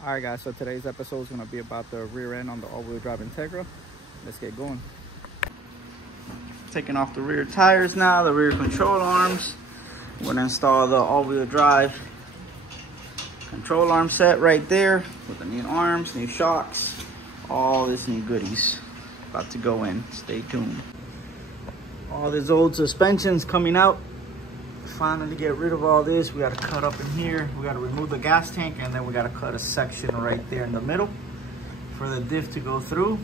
Alright guys, so today's episode is going to be about the rear end on the all-wheel drive Integra. Let's get going. Taking off the rear tires now, the rear control arms. We're going to install the all-wheel drive control arm set right there with the new arms, new shocks, all this new goodies about to go in. Stay tuned. All this old suspension's coming out. Finally get rid of all this. We got to cut up in here. We got to remove the gas tank, and then we got to cut a section right there in the middle for the diff to go through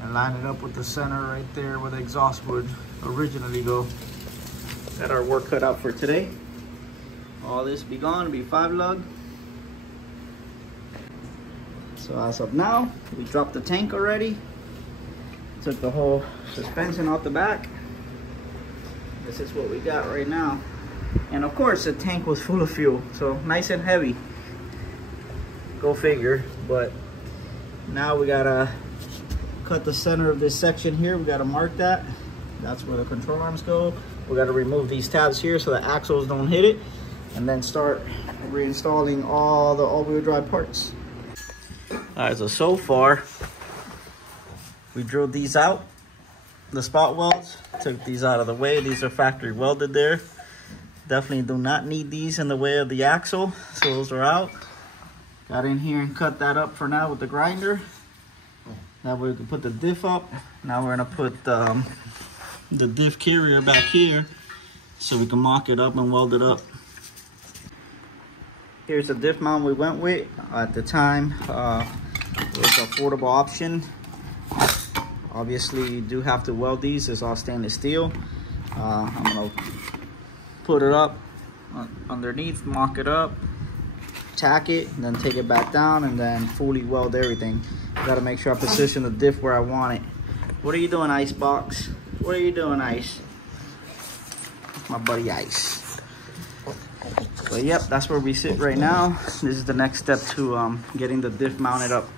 and line it up with the center right there where the exhaust would originally go. Got our work cut out for today. All this be gone, be 5 lug. So as of now, we dropped the tank already. Took the whole suspension off the back. This is what we got right now. And of course the tank was full of fuel, so nice and heavy. Go figure. But now we gotta cut the center of this section here. We gotta mark that. That's where the control arms go. We gotta remove these tabs here so the axles don't hit it, and then start reinstalling all the all-wheel drive parts. Alright, so far we drilled these out, the spot welds, took these out of the way. These are factory welded there. Definitely do not need these in the way of the axle, so those are out. Got in here and cut that up for now with the grinder. That way we can put the diff up. Now we're gonna put the diff carrier back here so we can mock it up and weld it up. Here's the diff mount we went with. At the time, it was an affordable option. Obviously, you do have to weld these. It's all stainless steel. I'm gonna put it up underneath, mock it up, tack it, and then take it back down, and then fully weld everything. Got to make sure I position the diff where I want it. What are you doing, Icebox? What are you doing, Ice? My buddy Ice. But yep, that's where we sit right now. This is the next step to getting the diff mounted up.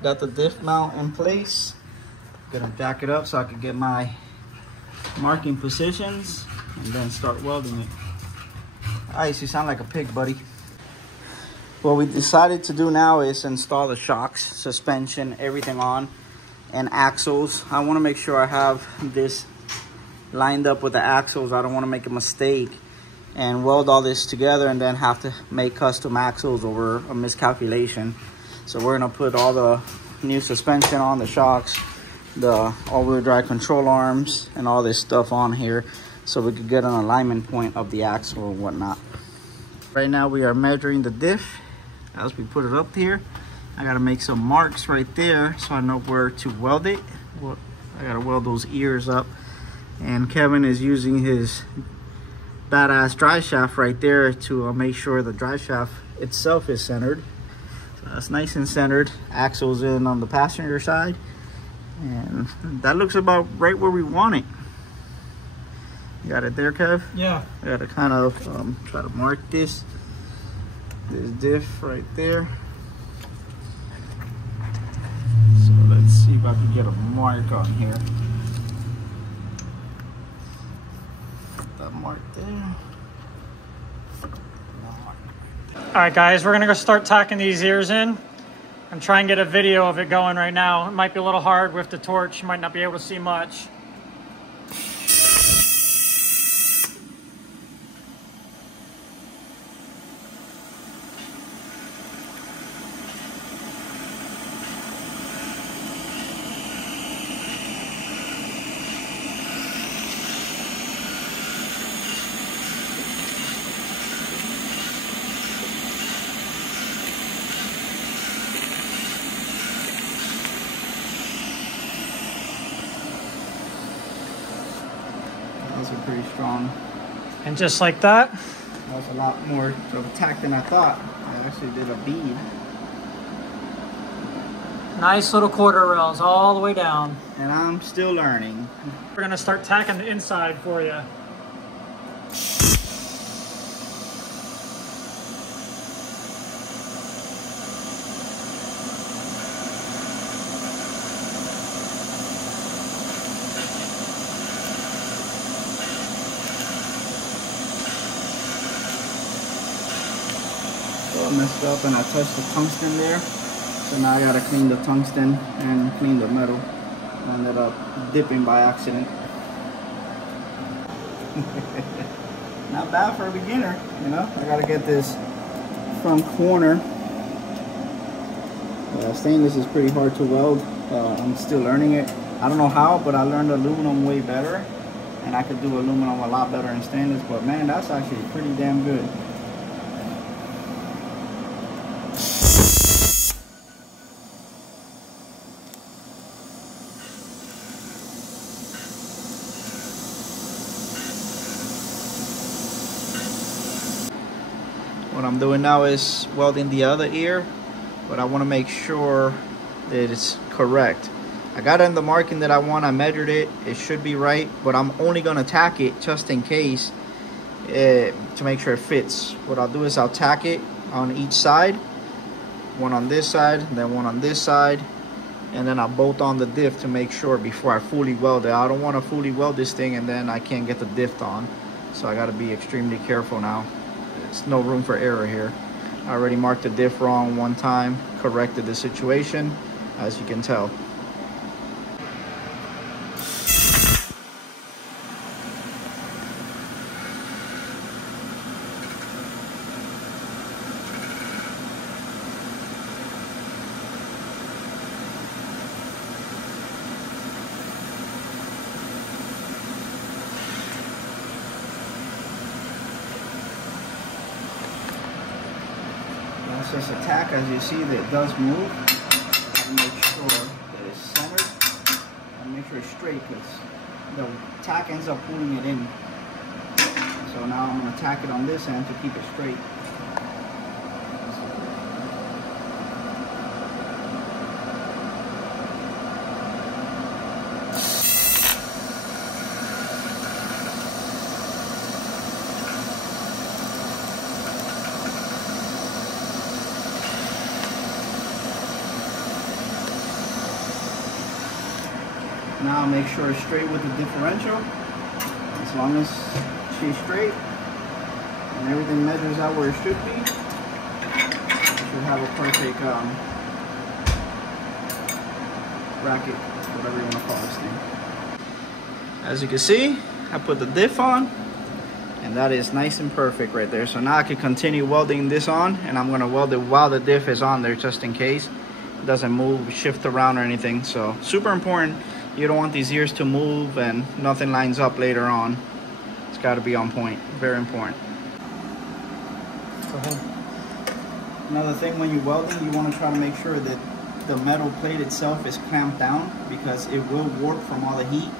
Got the diff mount in place. Gonna jack it up so I can get my marking positions and then start welding it. Ice, you sound like a pig, buddy. What we decided to do now is install the shocks, suspension, everything on, and axles. I want to make sure I have this lined up with the axles. I don't want to make a mistake and weld all this together and then have to make custom axles over a miscalculation. So we're gonna put all the new suspension on, the shocks, the all-wheel drive control arms, and all this stuff on here so we could get an alignment point of the axle and whatnot. Right now we are measuring the diff as we put it up here. I gotta make some marks right there so I know where to weld it. I gotta weld those ears up, and Kevin is using his badass drive shaft right there to make sure the drive shaft itself is centered. So that's nice and centered. Axles in on the passenger side, and that looks about right where we want it. You got it there, Kev? Yeah. I gotta kind of try to mark this diff right there. So let's see if I can get a mark on here. Put that mark there. All right, guys, we're gonna go start tacking these ears in and try and get a video of it going right now. It might be a little hard with the torch. You might not be able to see much. Those are pretty strong. And just like that. That was a lot more of a tack than I thought. I actually did a bead. Nice little quarter rails all the way down. And I'm still learning. We're gonna start tacking the inside for you. messed up and I touched the tungsten there. So now I gotta clean the tungsten and clean the metal. I ended up dipping by accident. Not bad for a beginner, you know. I gotta get this front corner. Stainless is pretty hard to weld. I'm still learning it. I don't know how, but I learned aluminum way better. And I could do aluminum a lot better than stainless, but man, that's actually pretty damn good. What I'm doing now is welding the other ear, but I want to make sure that it's correct. I got in the marking that I want, I measured it, it should be right, but I'm only going to tack it just in case to make sure it fits. What I'll do is I'll tack it on each side, one on this side, then one on this side, and then I'll bolt on the diff to make sure before I fully weld it. I don't want to fully weld this thing and then I can't get the diff on, so I got to be extremely careful now. There's no room for error here. I already marked the diff wrong one time, corrected the situation, as you can tell. It's just a tack, as you see, that it does move. I make sure that it's centered and make sure it's straight, because the tack ends up pulling it in. So now I'm going to tack it on this end to keep it straight. Now make sure it's straight with the differential. As long as she's straight and everything measures out where it should be, you should have a perfect bracket, whatever you want to call this thing. As you can see, I put the diff on, and that is nice and perfect right there. So now I can continue welding this on, and I'm going to weld it while the diff is on there just in case it doesn't move, shift around or anything. So super important. You don't want these ears to move and nothing lines up later on. It's got to be on point. Very important. Another thing, when you're welding, you want to try to make sure that the metal plate itself is clamped down, because it will warp from all the heat.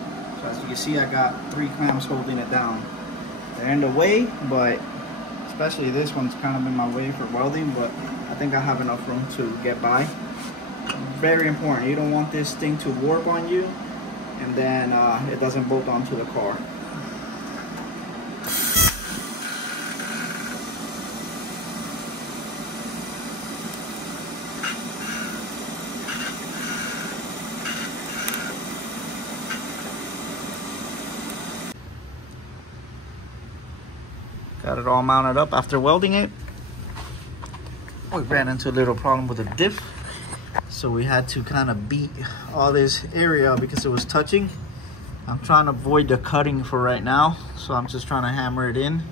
So as you can see, I got 3 clamps holding it down. They're in the way, but especially this one's kind of in my way for welding, but I think I have enough room to get by. Very important. You don't want this thing to warp on you and then it doesn't bolt onto the car. Got it all mounted up after welding it. We ran into a little problem with the diff. So we had to kind of beat all this area because it was touching. I'm trying to avoid the cutting for right now, so I'm just trying to hammer it in.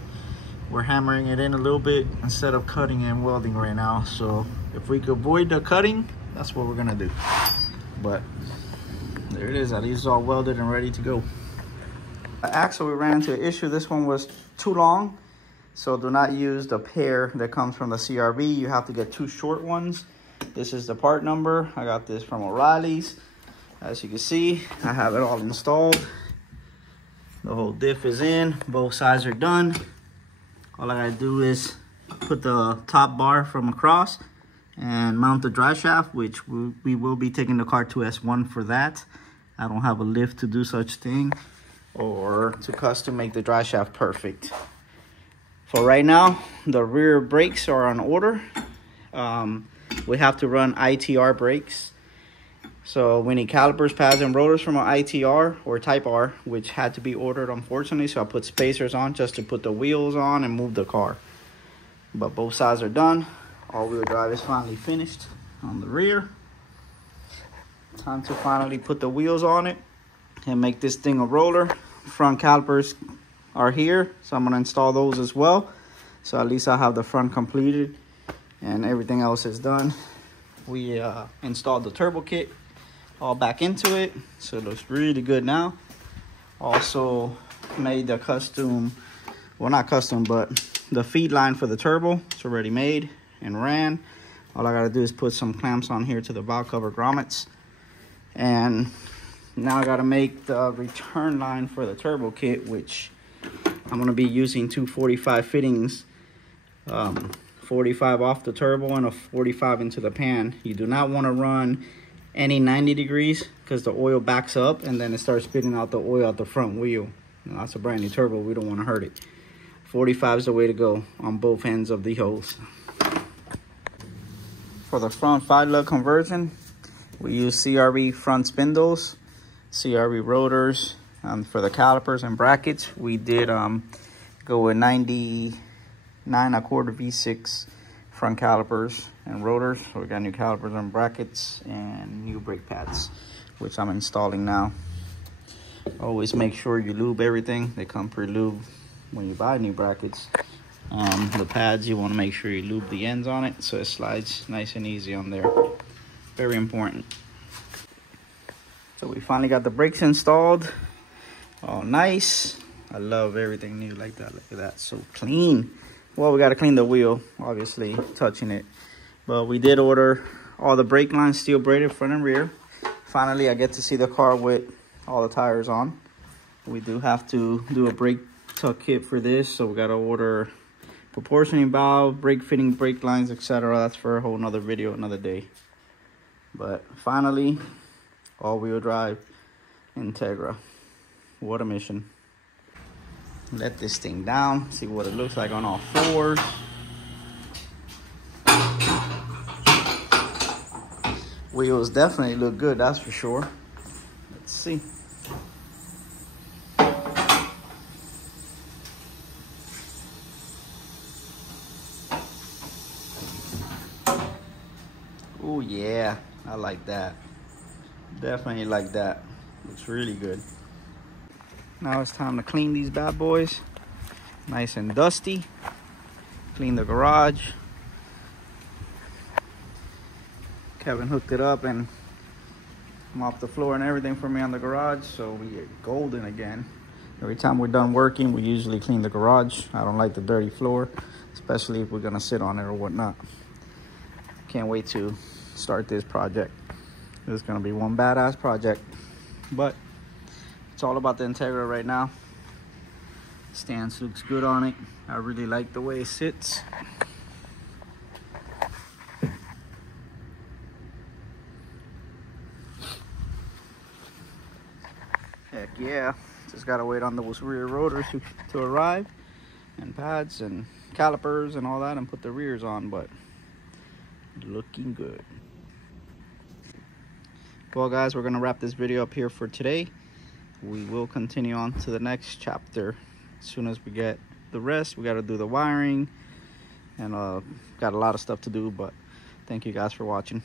We're hammering it in a little bit instead of cutting and welding right now. So if we could avoid the cutting, that's what we're gonna do. But there it is, at least it's all welded and ready to go. The axle, we ran into an issue. This one was too long, so do not use the pair that comes from the CRV. You have to get 2 short ones. This is the part number. I got this from O'Reilly's. As you can see, I have it all installed. The whole diff is in. Both sides are done. All I gotta do is put the top bar from across and mount the drive shaft, which we will be taking the car to S1 for that. I don't have a lift to do such thing, or to custom make the drive shaft perfect. For right now, the rear brakes are on order. We have to run ITR brakes. So we need calipers, pads, and rotors from an ITR or Type R, which had to be ordered, unfortunately. So I put spacers on just to put the wheels on and move the car. But both sides are done. All-wheel drive is finally finished on the rear. Time to finally put the wheels on it and make this thing a roller. Front calipers are here, so I'm gonna install those as well. So at least I have the front completed and everything else is done. We installed the turbo kit all back into it, so it looks really good now. Also made the custom, well not custom, but the feed line for the turbo. It's already made and ran. All I gotta do is put some clamps on here to the valve cover grommets. And now I gotta make the return line for the turbo kit, which I'm gonna be using 245 fittings, 45 off the turbo and a 45 into the pan. You do not wanna run any 90 degrees because the oil backs up and then it starts spitting out the oil out the front wheel. Now, that's a brand new turbo, we don't wanna hurt it. 45 is the way to go on both ends of the hose. For the front 5-lug conversion, we use CRV front spindles, CRV rotors. For the calipers and brackets, we did go with 99 1/4 V6 front calipers and rotors. So we got new calipers and brackets and new brake pads, which I'm installing now. Always make sure you lube everything. They come pre-lubed when you buy new brackets. The pads, you want to make sure you lube the ends on it so it slides nice and easy on there. Very important. So we finally got the brakes installed. Oh, nice. I love everything new like that. Look at that, so clean. Well, we got to clean the wheel, obviously, touching it. But we did order all the brake lines steel braided front and rear. Finally, I get to see the car with all the tires on. We do have to do a brake tuck kit for this, so we got to order proportioning valve, brake fitting, brake lines, etc. That's for a whole nother video, another day. But finally, all-wheel drive Integra. What a mission. Let this thing down, see what it looks like on all fours. Wheels definitely look good, that's for sure. Let's see. Oh yeah, I like that. Definitely like that. Looks really good. Now it's time to clean these bad boys. Nice and dusty. Clean the garage. Kevin hooked it up and mopped the floor and everything for me on the garage, so we get golden again. Every time we're done working, we usually clean the garage. I don't like the dirty floor, especially if we're gonna sit on it or whatnot. Can't wait to start this project. It's gonna be one badass project, but it's all about the Integra right now. Stance looks good on it. I really like the way it sits. Heck yeah. Just gotta wait on those rear rotors to arrive, and pads and calipers and all that, and put the rears on, but looking good. Well guys, we're gonna wrap this video up here for today. We will continue on to the next chapter as soon as we get the rest. We got to do the wiring and got a lot of stuff to do, but thank you guys for watching.